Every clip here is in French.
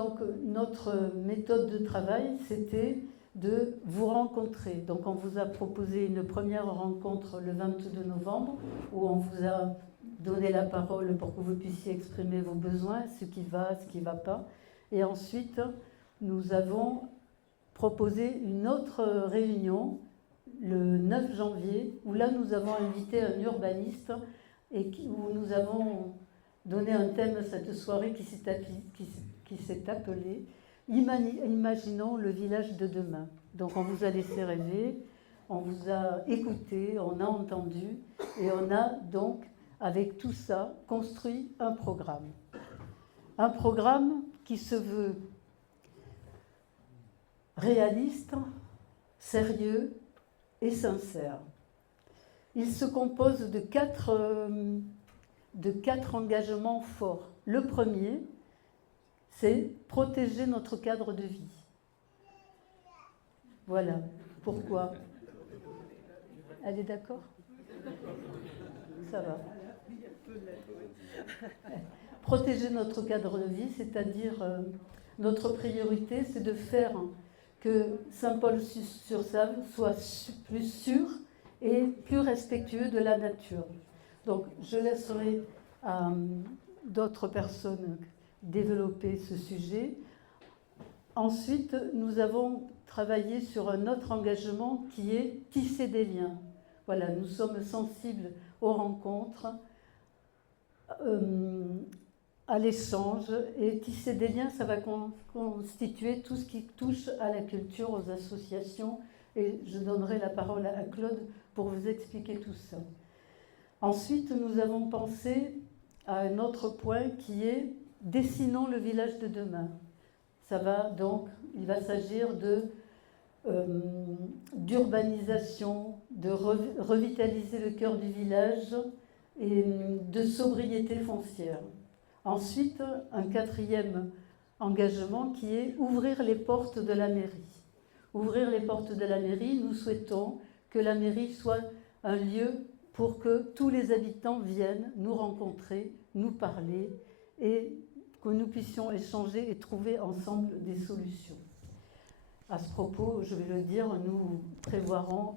Donc notre méthode de travail, c'était de vous rencontrer. Donc on vous a proposé une première rencontre le 22 novembre où on vous a donné la parole pour que vous puissiez exprimer vos besoins, ce qui va pas. Et ensuite, nous avons proposé une autre réunion le 9 janvier où là nous avons invité un urbaniste et où nous avons donné un thème à cette soirée qui s'est appelée Imaginons le village de demain. Donc on vous a laissé rêver, on vous a écouté, on a entendu et on a donc avec tout ça construit un programme. Un programme qui se veut réaliste, sérieux et sincère. Il se compose de quatre engagements forts. Le premier, c'est protéger notre cadre de vie. Voilà. Pourquoi? Elle est d'accord? Ça va. Protéger notre cadre de vie, c'est-à-dire notre priorité, c'est de faire que Saint-Paul-sur-Save soit plus sûr et plus respectueux de la nature. Donc, je laisserai à d'autres personnes développer ce sujet. Ensuite, nous avons travaillé sur un autre engagement qui est tisser des liens. Voilà, nous sommes sensibles aux rencontres, à l'échange, et tisser des liens, ça va constituer tout ce qui touche à la culture, aux associations, et je donnerai la parole à Claude pour vous expliquer tout ça. Ensuite, nous avons pensé à un autre point qui est dessinons le village de demain. Ça va donc, il va s'agir d'urbanisation, de revitaliser le cœur du village et de sobriété foncière. Ensuite, un quatrième engagement qui est ouvrir les portes de la mairie. Ouvrir les portes de la mairie, nous souhaitons que la mairie soit un lieu pour que tous les habitants viennent nous rencontrer, nous parler et que nous puissions échanger et trouver ensemble des solutions. À ce propos, je vais le dire, nous prévoirons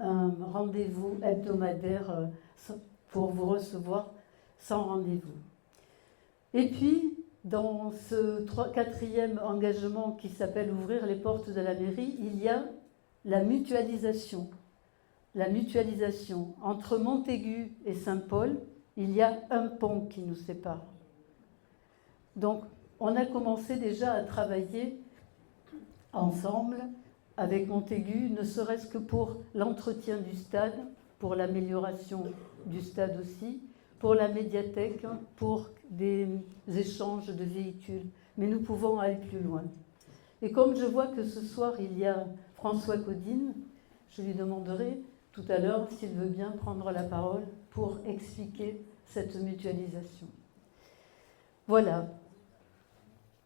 un rendez-vous hebdomadaire pour vous recevoir sans rendez-vous. Et puis, dans ce quatrième engagement qui s'appelle ouvrir les portes de la mairie, il y a la mutualisation. La mutualisation. Entre Montaigu et Saint-Paul, il y a un pont qui nous sépare. Donc, on a commencé déjà à travailler ensemble avec Montaigu, ne serait-ce que pour l'entretien du stade, pour l'amélioration du stade aussi, pour la médiathèque, pour des échanges de véhicules. Mais nous pouvons aller plus loin. Et comme je vois que ce soir, il y a François Codine, je lui demanderai tout à l'heure s'il veut bien prendre la parole pour expliquer cette mutualisation. Voilà.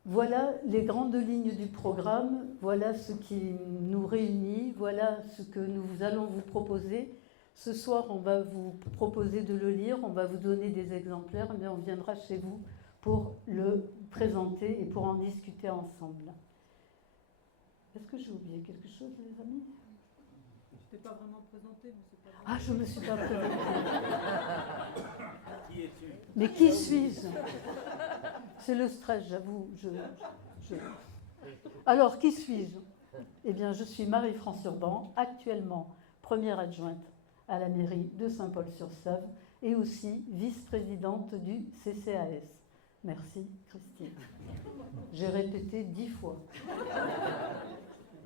Voilà les grandes lignes du programme, voilà ce qui nous réunit, voilà ce que nous allons vous proposer. Ce soir, on va vous proposer de le lire, on va vous donner des exemplaires, mais on viendra chez vous pour le présenter et pour en discuter ensemble. Est-ce que j'ai oublié quelque chose, les amis? Je ne t'ai pas vraiment présenté, mais c'est pas grave. Ah, je ne me suis pas présentée. Qui es-tu? Mais qui suis-je? C'est le stress, j'avoue. Alors, qui suis-je? Eh bien, je suis Marie-France Urban, actuellement première adjointe à la mairie de Saint-Paul-sur-Save et aussi vice-présidente du CCAS. Merci, Christine. J'ai répété 10 fois.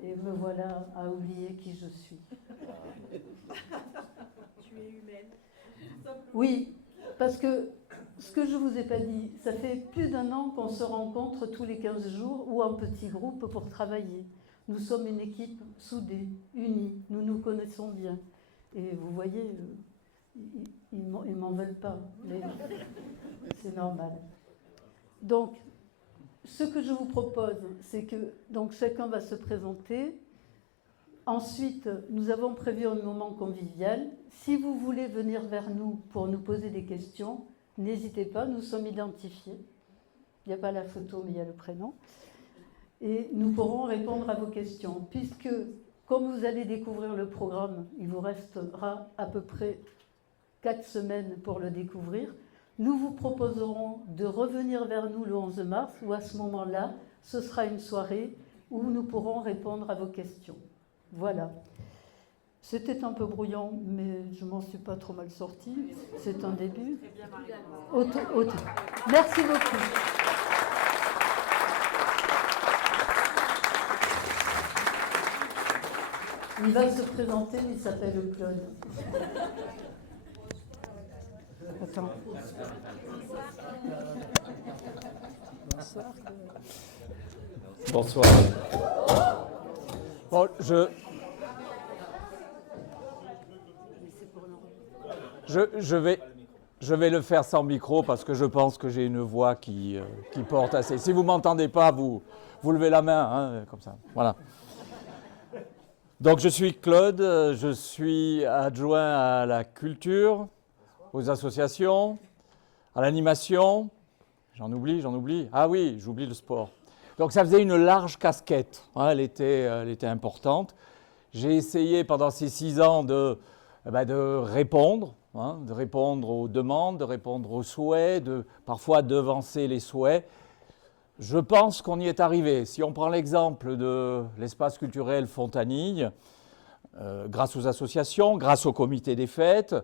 Et me voilà à oublier qui je suis. Tu es humaine. Oui, parce que ce que je ne vous ai pas dit, ça fait plus d'1 an qu'on se rencontre tous les 15 jours ou en petits groupes pour travailler. Nous sommes une équipe soudée, unie, nous nous connaissons bien. Et vous voyez, ils ne m'en veulent pas, mais c'est normal. Donc, ce que je vous propose, c'est que donc, chacun va se présenter. Ensuite, nous avons prévu un moment convivial. Si vous voulez venir vers nous pour nous poser des questions, n'hésitez pas, nous sommes identifiés. Il n'y a pas la photo, mais il y a le prénom. Et nous pourrons répondre à vos questions. Puisque, comme vous allez découvrir le programme, il vous restera à peu près 4 semaines pour le découvrir, nous vous proposerons de revenir vers nous le 11 mars, où à ce moment-là, ce sera une soirée où nous pourrons répondre à vos questions. Voilà. C'était un peu brouillant, mais je m'en suis pas trop mal sortie. C'est un début. Merci beaucoup. Il va se présenter, il s'appelle Claude. Attends. Bonsoir. Bon, je vais le faire sans micro parce que je pense que j'ai une voix qui porte assez. Si vous ne m'entendez pas, vous levez la main, hein, comme ça. Voilà. Donc je suis Claude, je suis adjoint à la culture, aux associations, à l'animation. J'en oublie. Ah oui, j'oublie le sport. Donc ça faisait une large casquette, hein, elle était importante. J'ai essayé pendant ces 6 ans de répondre, hein, de répondre aux demandes, de répondre aux souhaits, de parfois devancer les souhaits. Je pense qu'on y est arrivé. Si on prend l'exemple de l'espace culturel Fontanille, grâce aux associations, grâce au comité des fêtes,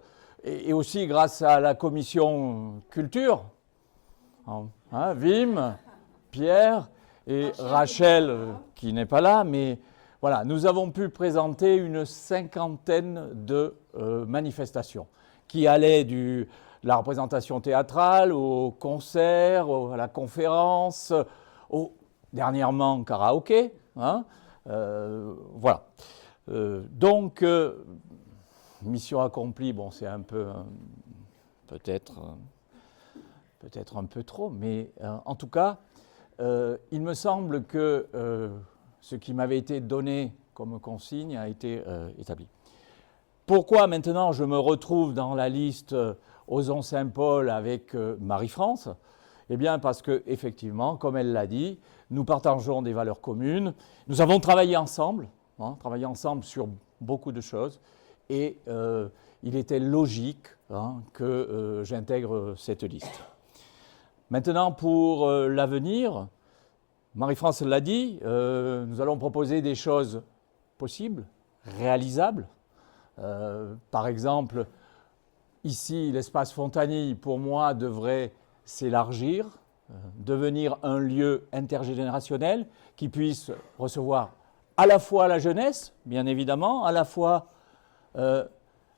et aussi grâce à la commission culture, hein, Wim, Pierre et Rachel, qui n'est pas là, mais voilà, nous avons pu présenter une 50aine de manifestations qui allaient de la représentation théâtrale au concert, à la conférence, dernièrement karaoké. Hein, voilà. Donc, mission accomplie, bon, c'est un peu, peut-être un peu trop, mais en tout cas, il me semble que ce qui m'avait été donné comme consigne a été établi. Pourquoi maintenant je me retrouve dans la liste Osons Saint-Paul avec Marie-France ? Eh bien parce qu'effectivement, comme elle l'a dit, nous partageons des valeurs communes. Nous avons travaillé ensemble sur beaucoup de choses et il était logique que j'intègre cette liste. Maintenant, pour l'avenir, Marie-France l'a dit, nous allons proposer des choses possibles, réalisables. Par exemple, ici, l'espace Fontanille, pour moi, devrait s'élargir, devenir un lieu intergénérationnel qui puisse recevoir à la fois la jeunesse, bien évidemment, à la fois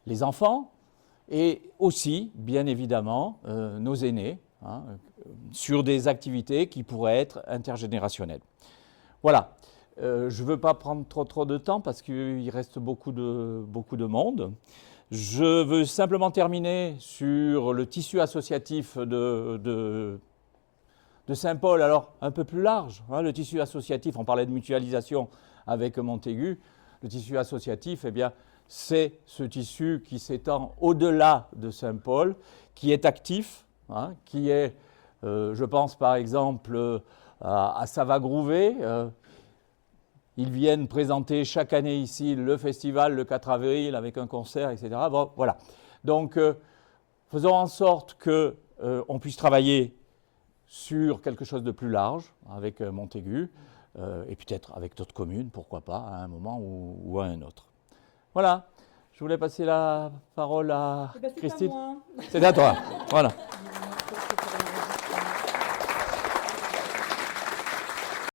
les enfants et aussi, bien évidemment, nos aînés, hein, sur des activités qui pourraient être intergénérationnelles. Voilà. Je ne veux pas prendre trop de temps parce qu'il reste beaucoup de monde. Je veux simplement terminer sur le tissu associatif de Saint-Paul, alors un peu plus large. Hein, le tissu associatif, on parlait de mutualisation avec Montaigu. Le tissu associatif, eh bien, c'est ce tissu qui s'étend au-delà de Saint-Paul, qui est actif, hein, qui est, je pense par exemple à Savagrouvé. Ils viennent présenter chaque année ici le festival le 4 avril avec un concert, etc. Bon, voilà. Donc, faisons en sorte qu'on puisse travailler sur quelque chose de plus large avec Montaigu et peut-être avec d'autres communes, pourquoi pas, à un moment ou à un autre. Voilà. Je voulais passer la parole à Christine. C'est à moi. C'est à toi. Voilà.